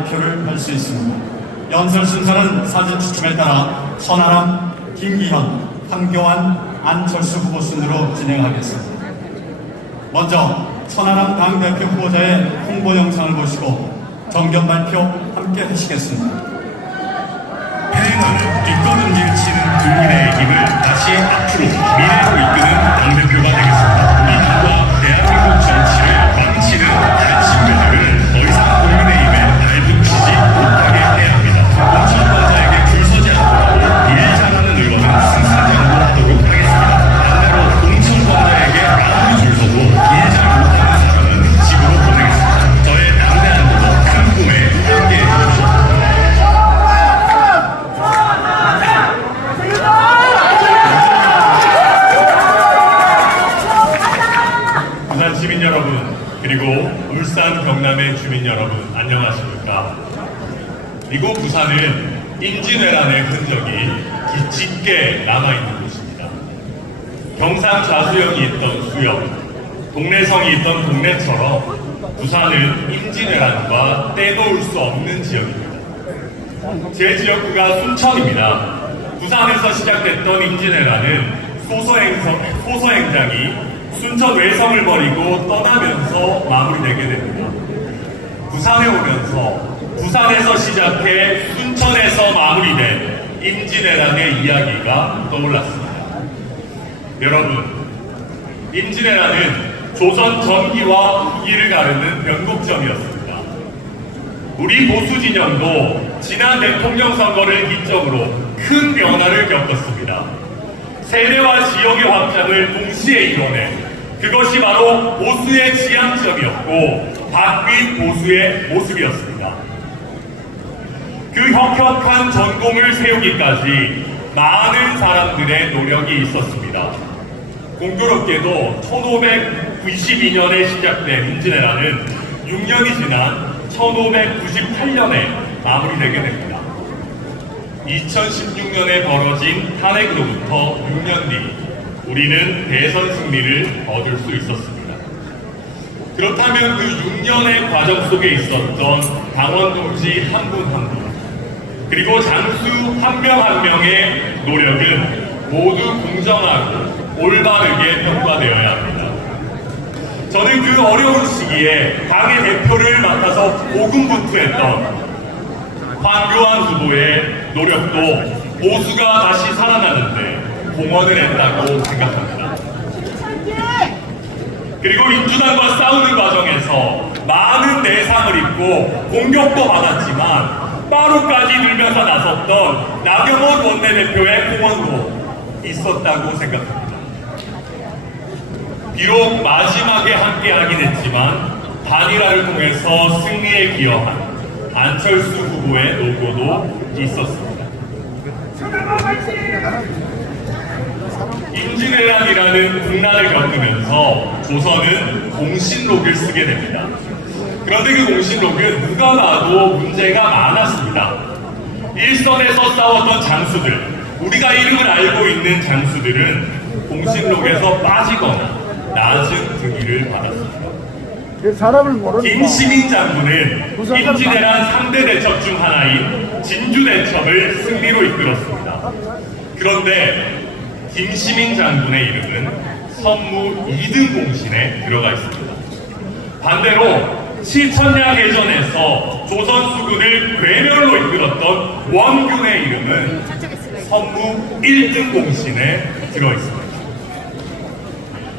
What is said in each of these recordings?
발표를 할 수 있습니다. 연설 순서는 사진 추첨에 따라 천하람, 김기현, 황교안, 안철수 후보 순으로 진행하겠습니다. 먼저 천하람 당대표 후보자의 홍보 영상을 보시고 정견 발표 함께 하시겠습니다. 팽하는 뒷걸음질 치는 국민의 힘을 다시 앞으로 미래로 이끄는 당대표가 되겠습니다. 우리 당과 대한민국 정치를 망치는 단신교들을 더 이상 국민의힘에 발붙이지 못하게 해야 합니다. 공천권자에게 줄 서지 않도록 일 잘하는 의원은 승승장구하도록 하겠습니다. 반대로 공천권자에게 아무리 줄 서도 일 잘 못하는 사람은 집으로 보내겠습니다. 저의 담대한 도로 큰 꿈에 함께해 주십시오. 부산 시민 여러분, 그리고 울산 경남의 주민 여러분, 안녕하십니까? 이곳 부산은 임진왜란의 흔적이 짙게 남아있는 곳입니다. 경상자수영이 있던 수영, 동래성이 있던 동래처럼 부산은 임진왜란과 떼놓을 수 없는 지역입니다. 제 지역구가 순천입니다. 부산에서 시작됐던 임진왜란은 소서행장이 순천 외성을 버리고 떠나면서 마무리되게 됩니다. 부산에 오면서 부산에서 시작해 순천에서 마무리된 임진왜란의 이야기가 떠올랐습니다. 여러분, 임진왜란은 조선 전기와 후기를 가르는 변곡점이었습니다. 우리 보수 진영도 지난 대통령 선거를 기점으로 큰 변화를 겪었습니다. 세대와 지역의 확장을 동시에 이뤄내 그것이 바로 보수의 지향점이었고 바뀐 보수의 모습이었습니다. 그 혁혁한 전공을 세우기까지 많은 사람들의 노력이 있었습니다. 공교롭게도 1592년에 시작된 임진왜란은 6년이 지난 1598년에 마무리되게 됩니다. 2016년에 벌어진 탄핵으로부터 6년 뒤 우리는 대선 승리를 얻을 수 있었습니다. 그렇다면 그 6년의 과정 속에 있었던 당원 동지 한 분 한 분, 그리고 장수 한 명 한 명의 노력은 모두 공정하고 올바르게 평가되어야 합니다. 저는 그 어려운 시기에 당의 대표를 맡아서 고군분투했던 황교안 후보의 노력도 보수가 다시 살아나는데 공헌을 했다고 생각합니다. 그리고 민주당과 싸우는 과정에서 많은 내상을 입고 공격도 받았지만 빠루까지 들면서 나섰던 나경원 원내대표의 공헌도 있었다고 생각합니다. 비록 마지막에 함께하긴 했지만 단일화를 통해서 승리에 기여한 안철수 후보의 노고도 있었습니다. 임진왜란이라는 국난을 겪으면서 조선은 공신록을 쓰게 됩니다. 그런데 그 공신록은 누가 봐도 문제가 많았습니다. 일선에서 싸웠던 장수들, 우리가 이름을 알고 있는 장수들은 공신록에서 빠지거나 낮은 등위를 받았습니다. 김시민 장군은 임진왜란 3대 대첩 중 하나인 진주대첩을 승리로 이끌었습니다. 그런데 김시민 장군의 이름은 선무 2등 공신에 들어가 있습니다. 반대로 실천량해전에서 조선 수군을 괴멸로 이끌었던 원균의 이름은 선무 1등 공신에 들어 있습니다.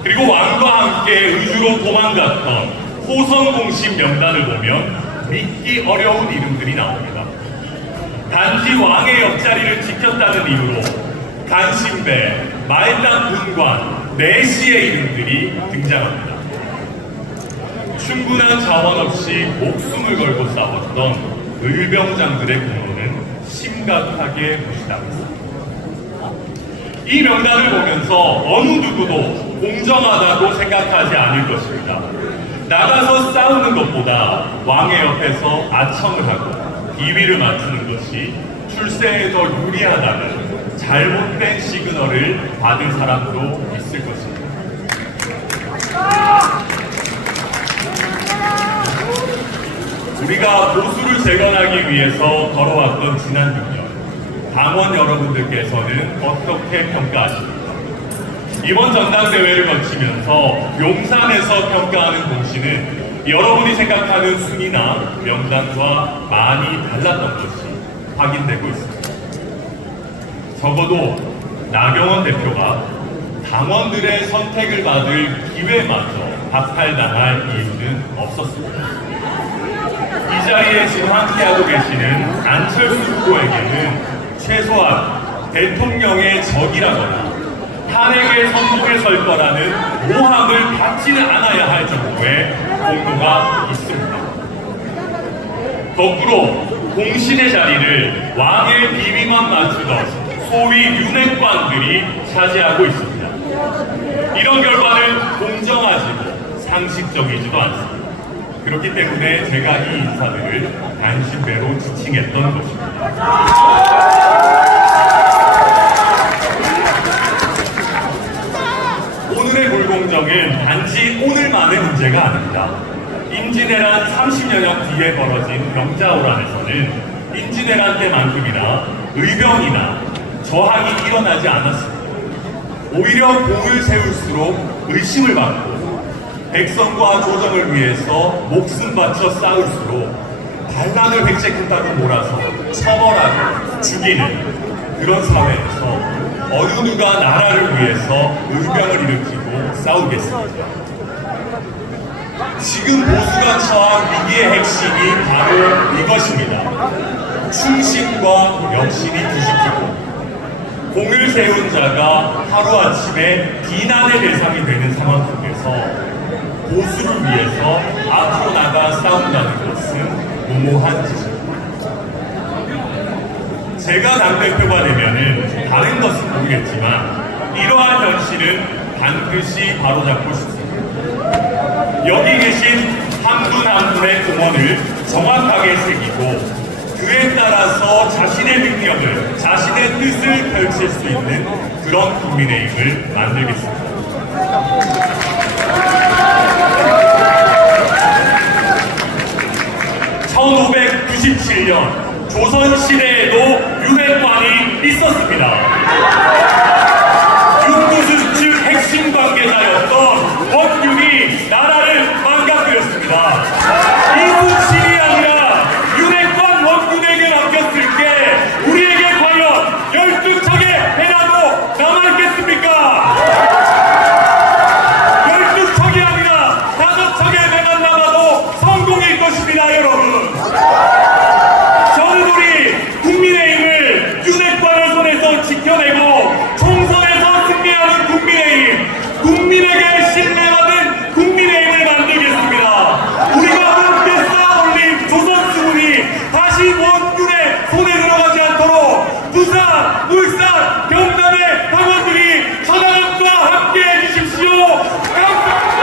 그리고 왕과 함께 의주로 도망갔던 호선 공신 명단을 보면 믿기 어려운 이름들이 나옵니다. 단지 왕의 옆자리를 지켰다는 이유로 간신배, 말단 군관, 내시의 이름들이 등장합니다. 충분한 자원 없이 목숨을 걸고 싸웠던 의병장들의 공로는 심각하게 무시당했습니다. 이 명단을 보면서 어느 누구도 공정하다고 생각하지 않을 것입니다. 나가서 싸우는 것보다 왕의 옆에서 아첨을 하고 비위를 맞추는 것이 출세에 더 유리하다는 잘못된 시그널을 받은 사람도 있을 것입니다. 우리가 보수를 재건하기 위해서 걸어왔던 지난 6년, 당원 여러분들께서는 어떻게 평가하십니까? 이번 전당대회를 거치면서 용산에서 평가하는 공시는 여러분이 생각하는 순위나 명단과 많이 달랐던 것이 확인되고 있습니다. 적어도 나경원 대표가 당원들의 선택을 받을 기회마저 박탈당할 이유는 없었습니다. 이 자리에 지금 함께하고 계시는 안철수 후보에게는 최소한 대통령의 적이라거나 탄핵의 선봉에 설 거라는 모함을 받지는 않아야 할 정도의 공로가 있습니다. 거꾸로 공신의 자리를 왕의 비위만 맞추던 소위 윤핵관들이 차지하고 있습니다. 이런 결과는 공정하지도 상식적이지도 않습니다. 그렇기 때문에 제가 이 인사들을 단신배로 지칭했던 것입니다. 오늘의 불공정은 단지 오늘만의 문제가 아닙니다. 임진왜란 30여 년 뒤에 벌어진 명자호란에서는 임진왜란 때만큼이나 의병이나 저항이 일어나지 않았습니다. 오히려 공을 세울수록 의심을 받고 백성과 조정을 위해서 목숨 바쳐 싸울수록 반란을 백제했다고 몰아서 처벌하고 죽이는 그런 사회에서 어느 누가 나라를 위해서 의병을 일으키고 싸우겠습니까? 지금 보수가 처한 위기의 핵심이 바로 이것입니다. 충신과 명신이 뒤집히고 공을 세운 자가 하루아침에 비난의 대상이 되는 상황 속에서 보수를 위해서 앞으로 나가 싸운다는 것은 무모한 짓입니다. 제가 당대표가 되면은 다른 것은 모르겠지만 이러한 현실은 반드시 바로잡고 싶습니다. 여기 계신 한 분 한 분의 공헌을 정확하게 새기고 그에 따라서 자신의 능력을, 자신의 뜻을 펼칠 수 있는 그런 국민의힘을 만들겠습니다. 1597년 조선시대에도 윤핵관이 있었습니다. 윤구순 측 핵심 관계자였던 원균이 나라를 망가뜨렸습니다. 이순신이 아니라 윤핵관 원균에게 맡겼을 때 우리에게 과연 12척의 배나도 남아있겠습니까? 12척이 아니라 5척의 배만 남아도 성공일 것입니다, 여러분. 저는 우리 국민의힘을 윤핵관의 손에서 지켜내고 총선에서 승리하는 국민의힘, 국민에게 신뢰받은 국민의힘을 만들겠습니다. 우리가 함께 쌓아올린 조선수군이 다시 원군의 손에 들어가지 않도록 부산, 울산, 경남의 당원들이 천하람과 함께 해주십시오. 감사합니다.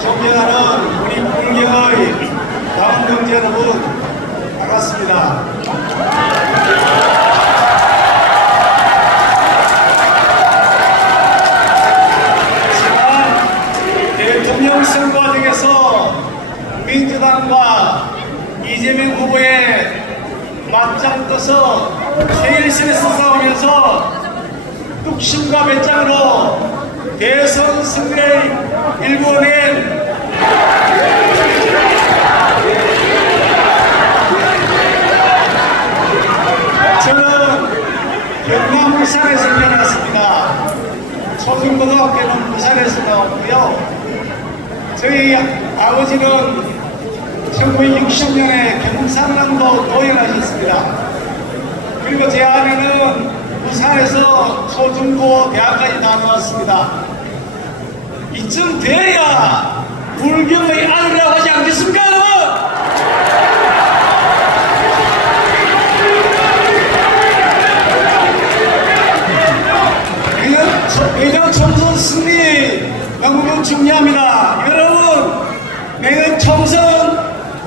존경하는 우리 불경의 당원 동지 여러분, 반갑습니다. 지난 겪어서 KLC에서 싸우면서 뚝심과 배짱으로 대선 승리를 일궈낸 저는 경남 울산에서 태어났습니다. 초중고등학교는 부산에서 나왔고요. 저희 아버지는 1960년에 경상남도 노연하셨습니다. 그리고 제 아내는 부산에서 초중고 대학까지 다녀왔습니다. 이쯤 돼야 불경의 아들이라고 하지 않겠습니까, 여러분? 내년 총선 승리 너무 중요합니다. 여러분, 내년 총선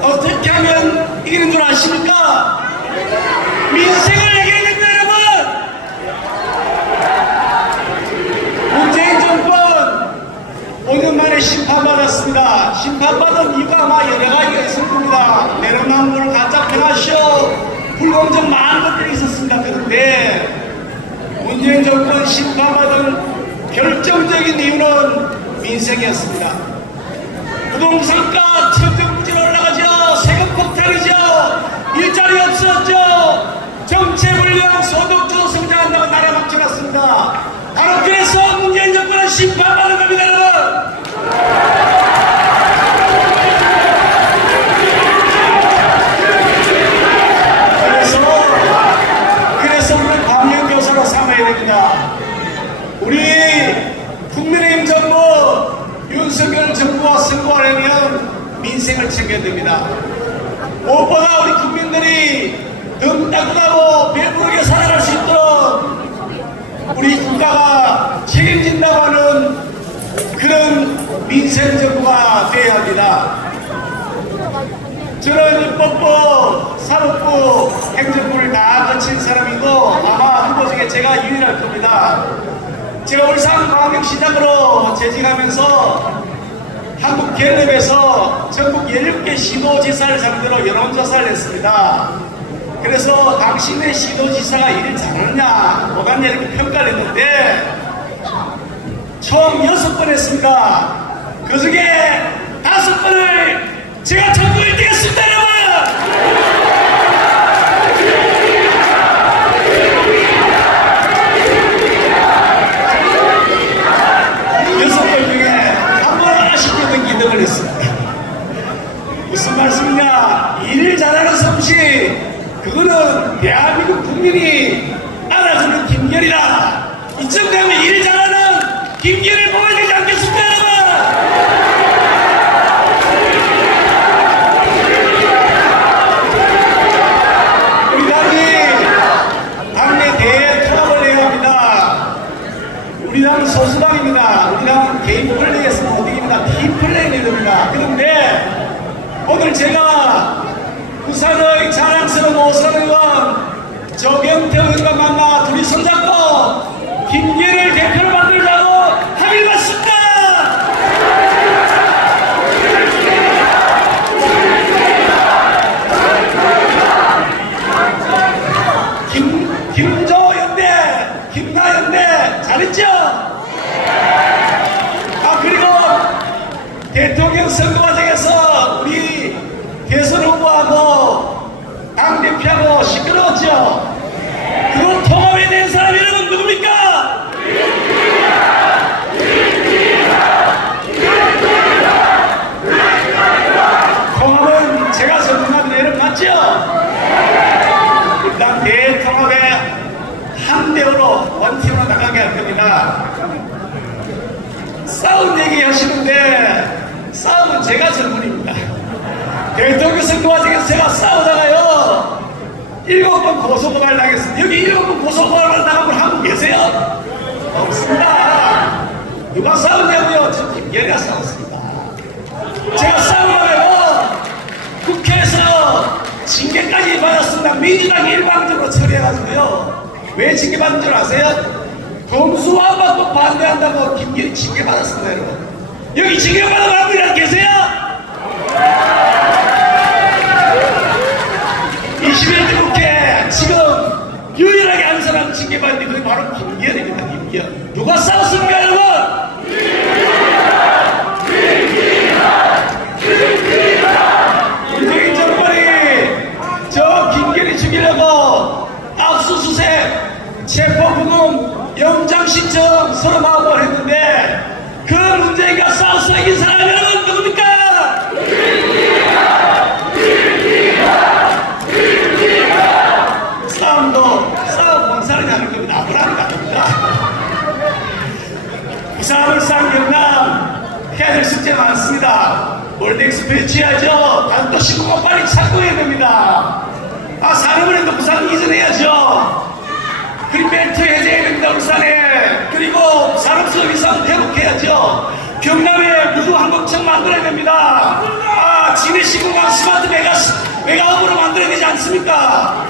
어떻게 하면 이기는 줄 아십니까? 민생을 해결해야 됩니다, 여러분! 문재인 정권 5년 만에 심판받았습니다. 심판받은 이유가 아마 여러 가지가 있을 겁니다. 내로남불 가짜 평화쇼, 불공정 많은 것들이 있었습니다. 그런데 문재인 정권 심판받은 결정적인 이유는 민생이었습니다. 부동산가 천정부지 올라가죠. 세금 폭탄이죠. 일자리 없었죠. 정체불량 소득주도 성장한다고 나라 망쳐놨습니다. 바로 그래서 문재인 정권은 심판받은 겁니다, 여러분. 그래서 우리는 광명교사로 삼아야 됩니다. 우리 국민의힘 정부, 윤석열 정부와 승부하려면 민생을 챙겨야 됩니다. 무엇보다 우리 국민들이 등 따뜻하고 배부르게 살아갈 수 있도록 우리 국가가 책임진다고 하는 그런 민생 정부가 되어야 합니다. 저는 입법부, 사법부, 행정부를 다 거친 사람이고 아마 후보 중에 제가 유일할 겁니다. 제가 울산광역시장으로 재직하면서 한국갤럽에서 전국 16개 시도지사를 상대로 여론조사를 했습니다. 그래서 당신의 시도지사가 일을 잘하느냐 뭐가냐 이렇게 평가를 했는데 총 6번 했습니다. 그 중에 5번을 제가 전국 1등 했습니다, 여러분! 기능을 했습니다. 무슨 말씀이냐? 일을 잘하는 솜씨, 그거는 대한민국 국민이 알아주는 김결이라. 이쯤 되면 일을 잘하는 김결을 보여야 되지 않겠습니까, 여러분? 우리 당내 대통합을 해야 합니다. 우리 당은 소수당입니다. 우리 당은 개인 플레이에서 못 이깁니다. 팀 플레이를 해야 됩니다. 그런데 오늘 제가 부산의 자랑스러운 오선 의원 조경태 의원과 만나 둘이 손잡고 김기를 대표로 만들자고 합의를 봤습니다. 김조연대, 김나연대 잘했죠? 그리고 대통령 선거 과정에서 우리 대선 후보하고 당대표하고 시끄러웠죠? 그거 통합해낸 사람이 여러분 누굽니까? 통합은 제가 선언하면 여러분 맞죠? 일단 대통합에 한 대우로 원팀으로 나가게 할 겁니다. 싸움 얘기 하시는데 싸움은 제가 전문입니다. 대통령 선거 과정에서 제가 싸우다가요 7번 고소고발 당했습니다. 여기 7번 고소고발 당한 분 한 분 계세요? 없습니다. 누가 싸우냐고요? 저 김결이가 싸웠습니다. 제가 싸우다가요 국회에서 징계까지 받았습니다. 민주당이 일방적으로 처리해가지고요. 왜 징계받은 줄 아세요? 검수완박법 반대한다고 김길이 징계받았습니다, 여러분. 여기 징계받은 분이 계세요? 21대 국회 지금 유일하게 한 사람 징계받는 게 바로 김기현입니다. 김기현. 누가 싸웠습니까, 여러분? 문재인 정권이 저 김기현이 죽이려고 압수수색, 체포구금, 영장 신청 39번 했는데 그 문재인과 싸워서 이긴 사람이 여러분 누굽니까? 싸움 봉사를 하는 겁니다. 아무나 아닙니다. 부산, 울산, 경남 해야 될 숙제 많습니다. 월드엑스포에 취하죠. 단도 19번 빨리 착공해야 됩니다. 산업은행도 부산 이전해야죠. 그린벨트 해제해야 됩니다. 울산에. 그리고 산업수업 이상 회복해야죠. 경남에 무수항공청 만들어야 됩니다. 진해시공항 스마트 메가업으로 만들어야 되지 않습니까?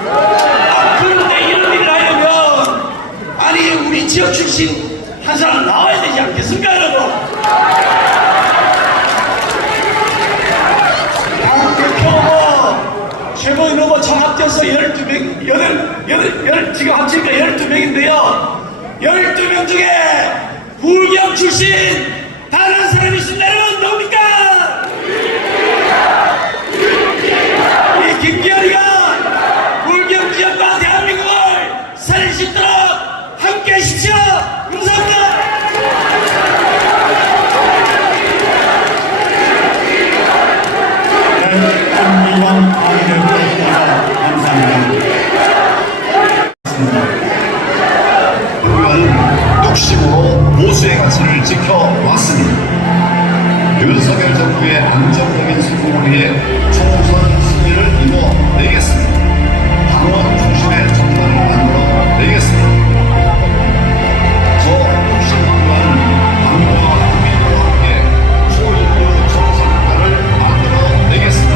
그런데 이런 일을 하려면 아니 우리 지역 출신 한 사람 나와야 되지 않겠습니까, 여러분? 당대표 최고위 후보 총 합쳐서 12명, 지금 합치니까 12명인데요. 12명 중에 불경 출신 단 한 사람이 있습니다. 여러분, 누굽니까? 이 김기현이가 불경 지역과 대한민국을 살릴 수 있도록 함께 하십시오. 감사합니다. 김기현 당대표입니다. 감사합니다. 우리는 뚝심으로 보수의 가치를 지켜왔습니다. 윤석열 정부의 안정적인 성공을 위해 총선 승리를 이뤄내겠습니다. 당원 중심의 정당을 만들어내겠습니다. 저 뚝심 또한 당과 국민과 함께 초인류 정상국가를 만들어내겠습니다.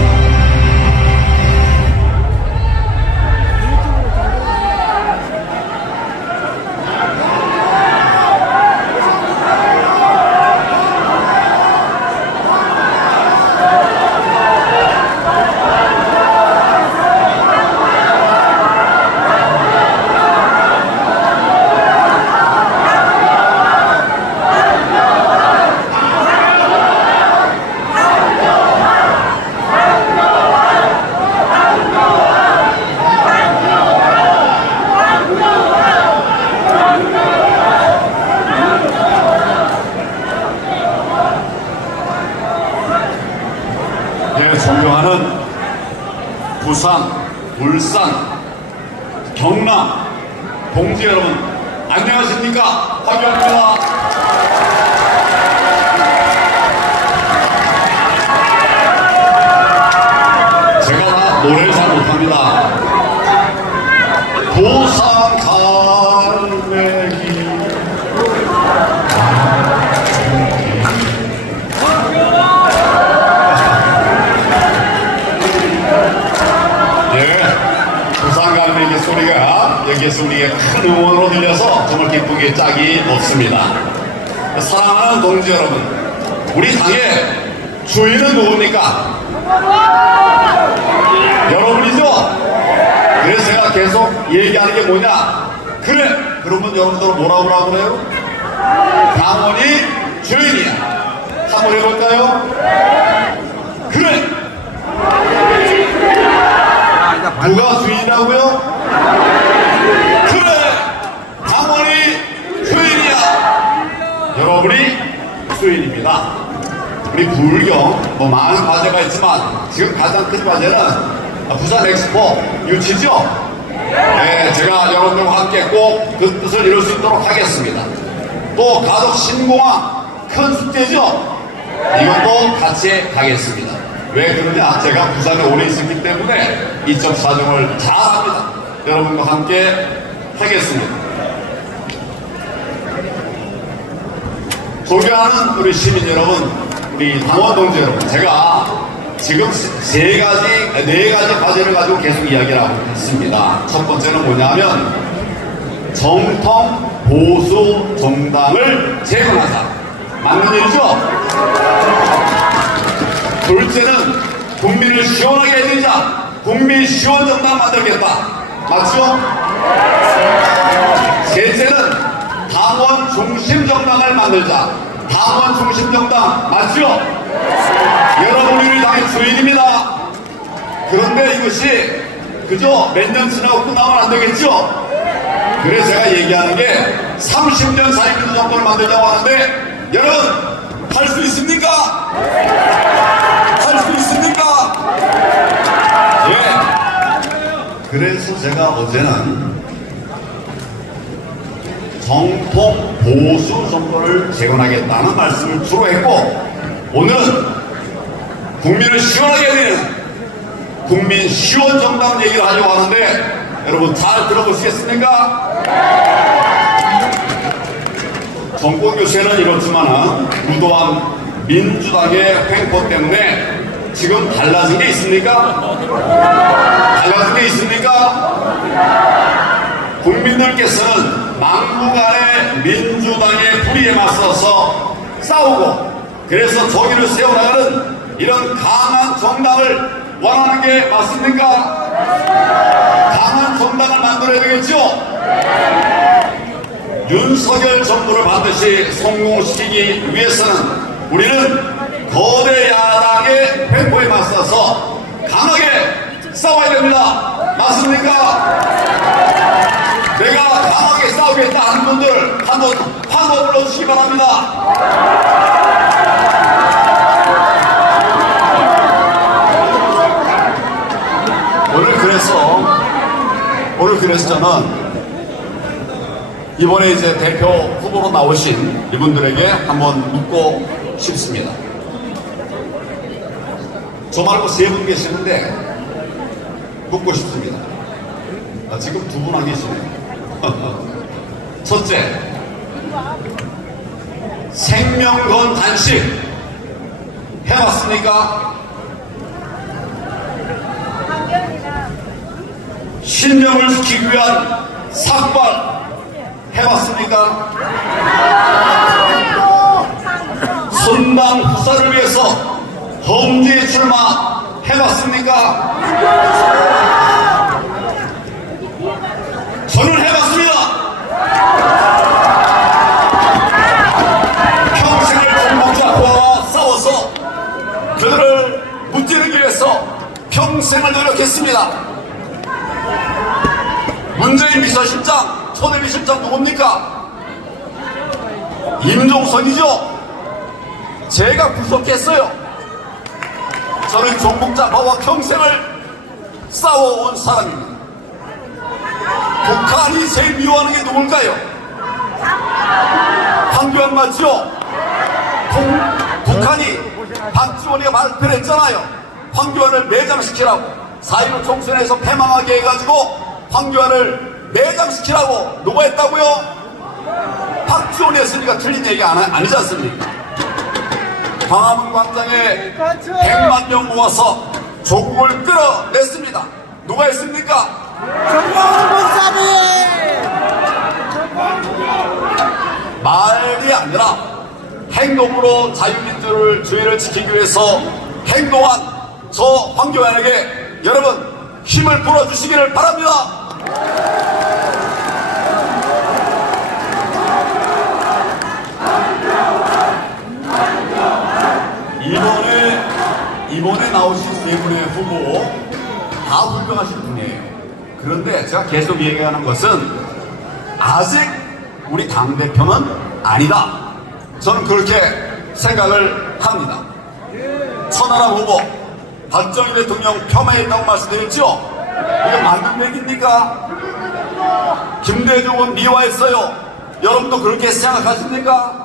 존경하는 부산, 울산, 경남 동지 여러분, 안녕하십니까? 박영입니다. 제가 노래를 잘 못합니다. 부산 갈매기 부산 갈매기 소리가 여기에서 우리의 큰 응원으로 들려서 정말 기쁘게 짝이 높습니다. 사랑하는 동지 여러분, 우리 당의 주인은 누굽니까? 여러분이죠? 그래서 제가 계속 얘기하는 게 뭐냐? 그래! 그러면 여러분들 뭐라고 그래요? 당원이 주인이야. 한번 해볼까요? 그래! 누가 주인이라고요? 그래! 당원이 주인이야! 여러분이 주인입니다. 우리 불경 많은 과제가 있지만 지금 가장 큰 과제는 부산 엑스포 유치죠? 네, 제가 여러분들과 함께 꼭 그 뜻을 이룰 수 있도록 하겠습니다. 또 가족 신공항 큰 숙제죠? 이것도 같이 가겠습니다. 왜 그러냐? 제가 부산에 오래 있었기 때문에 이쪽 사정을 잘 압니다. 여러분과 함께 하겠습니다. 존경하는 우리 시민 여러분, 우리 당원 동지 여러분, 제가 지금 네 가지 과제를 가지고 계속 이야기를 하고 있습니다. 첫 번째는 뭐냐면 정통 보수 정당을 재건하자. 맞는 일이죠? 둘째는 국민을 시원하게 해드리자. 국민 시원 정당 만들겠다. 맞죠? 셋째는 당원 중심 정당을 만들자. 당원 중심 정당 맞죠? 여러분이 우리 당의 주인입니다. 그런데 이것이 그저 몇 년 지나고 끝나면 안 되겠죠? 그래서 제가 얘기하는 게 30년 자유민주 정권을 만들자고 하는데 여러분 할 수 있습니까? 할 수 있습니까? 예. 그래서 제가 어제는 정통 보수 정권을 재건하겠다는 말씀을 주로 했고 오늘은 국민을 시원하게 해드리는 국민 시원 정당 얘기를 하려고 하는데 여러분 잘 들어보시겠습니까? 정권 교체는 이렇지만은 무도한 민주당의 횡포 때문에 지금 달라진 게 있습니까? 달라진 게 있습니까? 국민들께서는 막무가내 민주당의 불의에 맞서서 싸우고 그래서 저기를 세워나가는 이런 강한 정당을 원하는 게 맞습니까? 강한 정당을 만들어야 되겠죠? 윤석열 정부를 반드시 성공시키기 위해서는 우리는 거대 야당의 횡포에 맞서서 강하게 싸워야 됩니다. 맞습니까? 내가 강하게 싸우겠다 하는 분들 한번 환호 불러주시기 바랍니다. 오늘 그래서 저는 이번에 이제 대표 후보로 나오신 이분들에게 한번 묻고 싶습니다. 저 말고 세 분 계시는데 묻고 싶습니다. 지금 두 분 안 계시네요. 첫째, 생명건 단식 해봤습니까? 신념을 지키기 위한 삭발 해봤습니까? 선당 후사를 위해서 험지에 출마 해봤습니까? 저는 해봤습니다. 평생을 정복자와 싸워서 그들을 무찌르기 위해서 평생을 노력했습니다. 문재인 비서실장, 초대비실장 누굽니까? 임종선이죠? 제가 구속했어요. 저는 정복자파와 평생을 싸워온 사람입니다. 북한이 제일 미워하는 게 누굴까요? 황교안 맞죠? 북한이 박지원이가 발표를 했잖아요. 황교안을 매장시키라고 4.15 총선에서 패망하게 해가지고 황교안을 매장시키라고 누가 했다고요? 박지원이 했으니까 틀린 얘기 아니지 않습니까? 광화문 광장에 100만 명 모아서 조국을 끌어냈습니다. 누가 했습니까? 정광훈 목사님! 말이 아니라 행동으로 자유민주를 주의를 지키기 위해서 행동한 저 황교안에게 여러분 힘을 불어주시기를 바랍니다. 이번에 나오신 세 분의 후보 다 훌륭하신 분이에요. 그런데 제가 계속 얘기하는 것은 아직 우리 당대표는 아니다. 저는 그렇게 생각을 합니다. 천하람 후보 박정희 대통령 폄하했다고 말씀드렸죠? 이거 맞는 얘기입니까? 김대중은 미화했어요. 여러분도 그렇게 생각하십니까?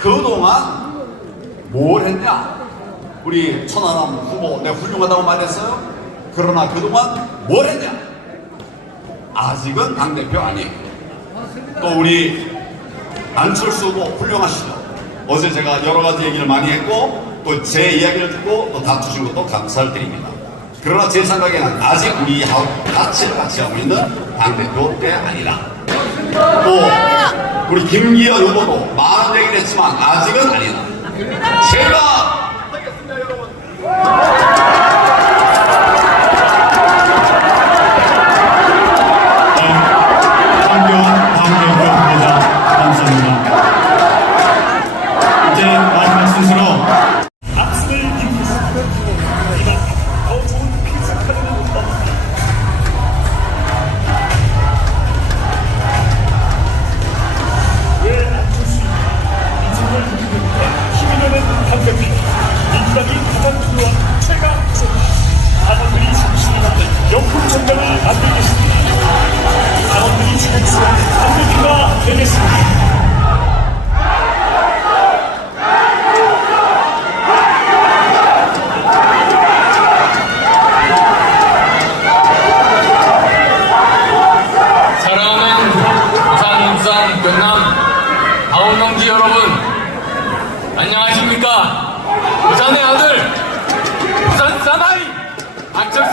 그동안 뭘 했냐? 우리 천하람 후보 내가 훌륭하다고 말했어요? 그러나 그동안 뭘 했냐? 아직은 당대표 아니에요. 또 우리 안철수 후보 훌륭하시죠? 어제 제가 여러 가지 얘기를 많이 했고 또 제 이야기를 듣고 또 다투신 것도 감사를 드립니다. 그러나 제 생각에는 아직 우리하고 같이 하고 있는 당대표 때 아니라 또 우리 김기현 후보도 많은 얘기를 했지만 아직은 아니다. 제가 하겠습니다, 여러분.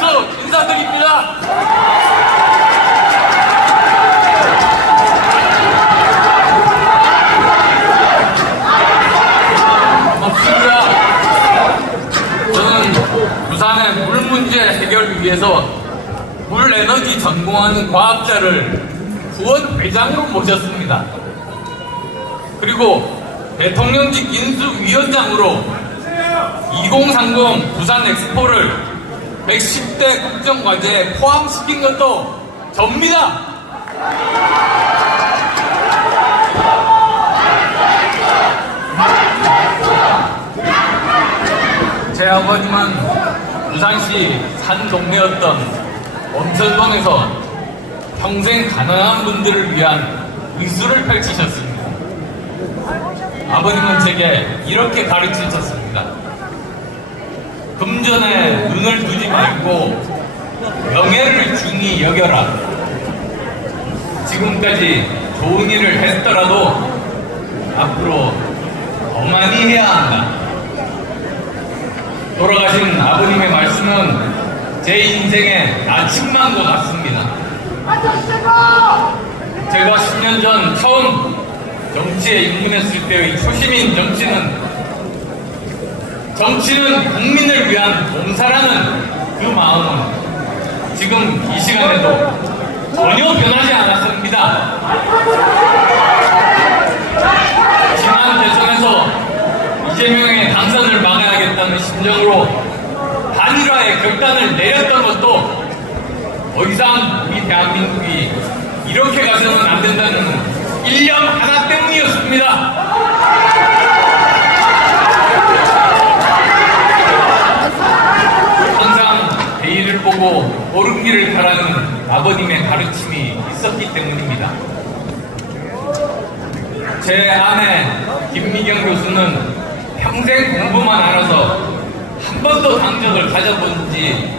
박수 인사드립니다. 고맙습니다. 저는 부산의 물 문제 해결을 위해서 물 에너지 전공하는 과학자를 후원 회장으로 모셨습니다. 그리고 대통령직 인수위원장으로 2030 부산 엑스포를 110대 국정과제에 포함시킨 것도 접니다. 제 아버님은 부산시 산 동네였던 엄천동에서 평생 가난한 분들을 위한 의술을 펼치셨습니다. 아버님은 제게 이렇게 가르치셨습니다. 금전에 눈을 두지 말고 명예를 중히 여겨라. 지금까지 좋은 일을 했더라도 앞으로 더 많이 해야 한다. 돌아가신 아버님의 말씀은 제 인생의 아침만도 같습니다. 제가 10년 전 처음 정치에 입문했을 때의 초심인 정치는 국민을 위한 봉사라는 그 마음은 지금 이 시간에도 전혀 변하지 않았습니다. 지난 대선에서 이재명의 당선을 막아야겠다는 심정으로 단일화의 결단을 내렸던 것도 더 이상 우리 대한민국이 이렇게 가서는 안 된다는 일념 하나 때문이었습니다. 항상 대의를 보고 옳은 길을 가라는 아버님의 가르침이 있었기 때문입니다. 제 아내 김미경 교수는 평생 공부만 알아서 한 번도 당적을 가져본 지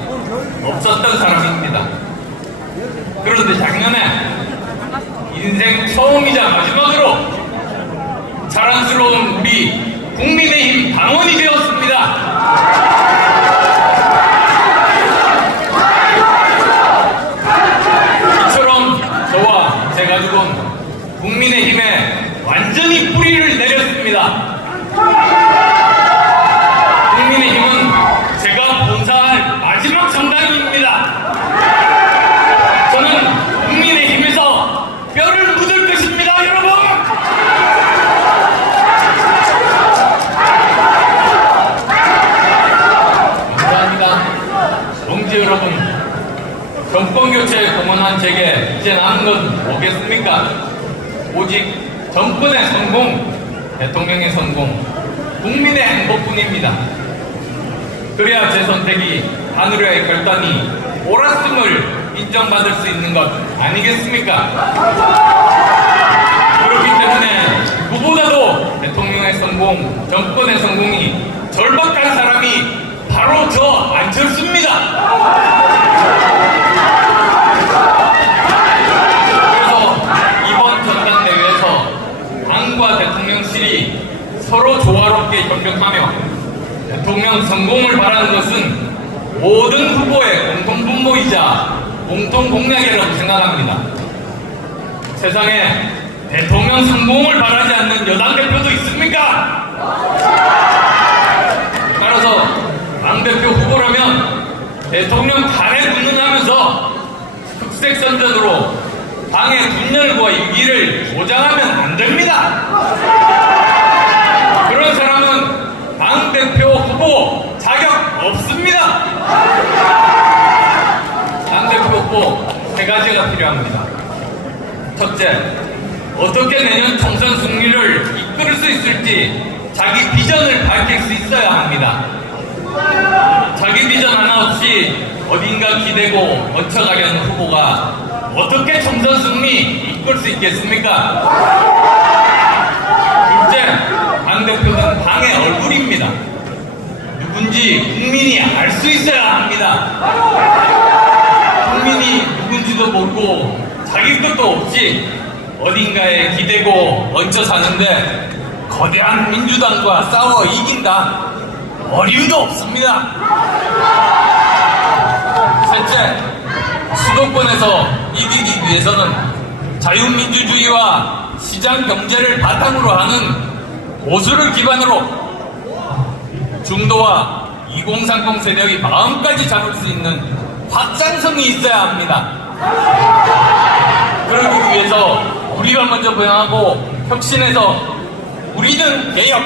없었던 사람입니다. 그런데 작년에 인생 처음이자 마지막으로 자랑스러운 우리 국민의힘 당원이 되었습니다. 이처럼 저와 제 가족은 국민의힘에 완전히 뿌리를 내렸습니다. 국민의힘은 제가 본사할 마지막 정당입니다. 저는 국민의힘에서 뼈를 묻을 것입니다, 여러분! 감사합니다. 동지 여러분, 정권교체에 공헌한 제게 이제 남은 건 뭐겠습니까? 오직 정권의 성공, 대통령의 성공, 국민의 행복뿐입니다. 그래야 제 선택이 하늘의 결단이 옳았음을 인정받을 수 있는 것 아니겠습니까? 그렇기 때문에 누구보다도 대통령의 성공, 정권의 성공이 절박한 사람이 바로 저 안철수입니다. 그래서 이번 전당대회에서 당과 대통령실이 서로 조화롭게 협력하며 대통령 성공을 바라는 것은 모든 후보의 공통 분모이자 공통 공약이라고 생각합니다. 세상에 대통령 성공을 바라지 않는 여당 대표도 있습니까? 따라서 당대표 후보라면 대통령 달에 군능하면서 흑색선전으로 당의 분열과 위기를 조장하면 안 됩니다. 그런 사람은 당대표 후보 자격 없습니다. 당대표 후보 세 가지가 필요합니다. 첫째, 어떻게 내년 총선 승리를 이끌 수 있을지 자기 비전을 밝힐 수 있어야 합니다. 자기 비전 하나 없이 어딘가 기대고 얹혀가려는 후보가 어떻게 총선 승리 이끌 수 있겠습니까? 둘째, 당대표는 당의 얼굴입니다. 누군지 국민이 알 수 있어야 합니다. 국민이 누군지도 모르고 자기 것도 없이 어딘가에 기대고 얹혀 사는데 거대한 민주당과 싸워 이긴다? 어림도 없습니다. 셋째, 수도권에서 이기기 위해서는 자유민주주의와 시장 경제를 바탕으로 하는 보수를 기반으로 중도와 2030 세력이 마음까지 잡을 수 있는 확장성이 있어야 합니다. 그러기 위해서 우리가 먼저 변하고 혁신해서 우리는 개혁,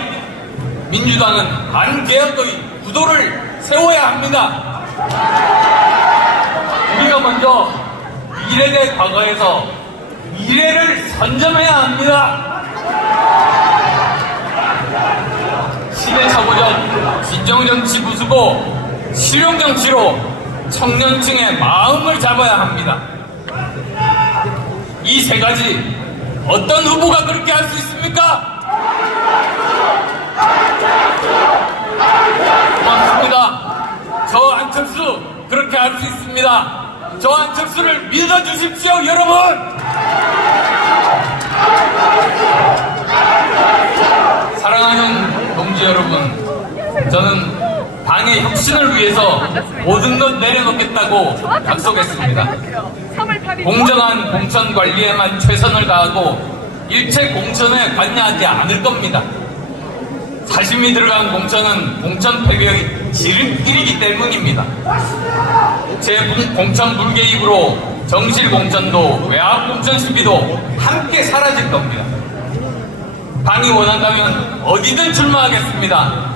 민주당은 반개혁의 구도를 세워야 합니다. 우리가 먼저 미래대 과거에서 미래를 선점해야 합니다. 시대착오적 진정정치 부수고 실용정치로 청년층의 마음을 잡아야 합니다. 이 세 가지 어떤 후보가 그렇게 할 수 있습니까? 고맙습니다. 저 안철수 그렇게 할 수 있습니다. 저 안철수를 믿어주십시오, 여러분! 사랑하는 동지 여러분, 저는 당의 혁신을 위해서 모든 것 내려놓겠다고 약속했습니다. 공정한 공천 관리에만 최선을 다하고 일체 공천에 관여하지 않을 겁니다. 사심이 들어간 공천은 공천 패배의 지름길이기 때문입니다. 제 공천 불개입으로 정실 공천도 외압 공천 시비도 함께 사라질 겁니다. 당이 원한다면 어디든 출마하겠습니다.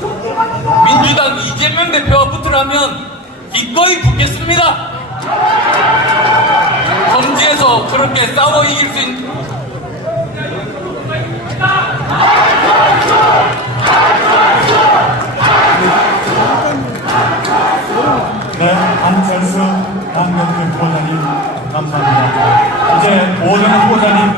민주당 이재명 대표와 붙으라면 기꺼이 붙겠습니다. 험지에서 그렇게 싸워 이길 수 있는 네, 안철수, 남경필 후보자님 감사합니다. 이제 모든 후보자님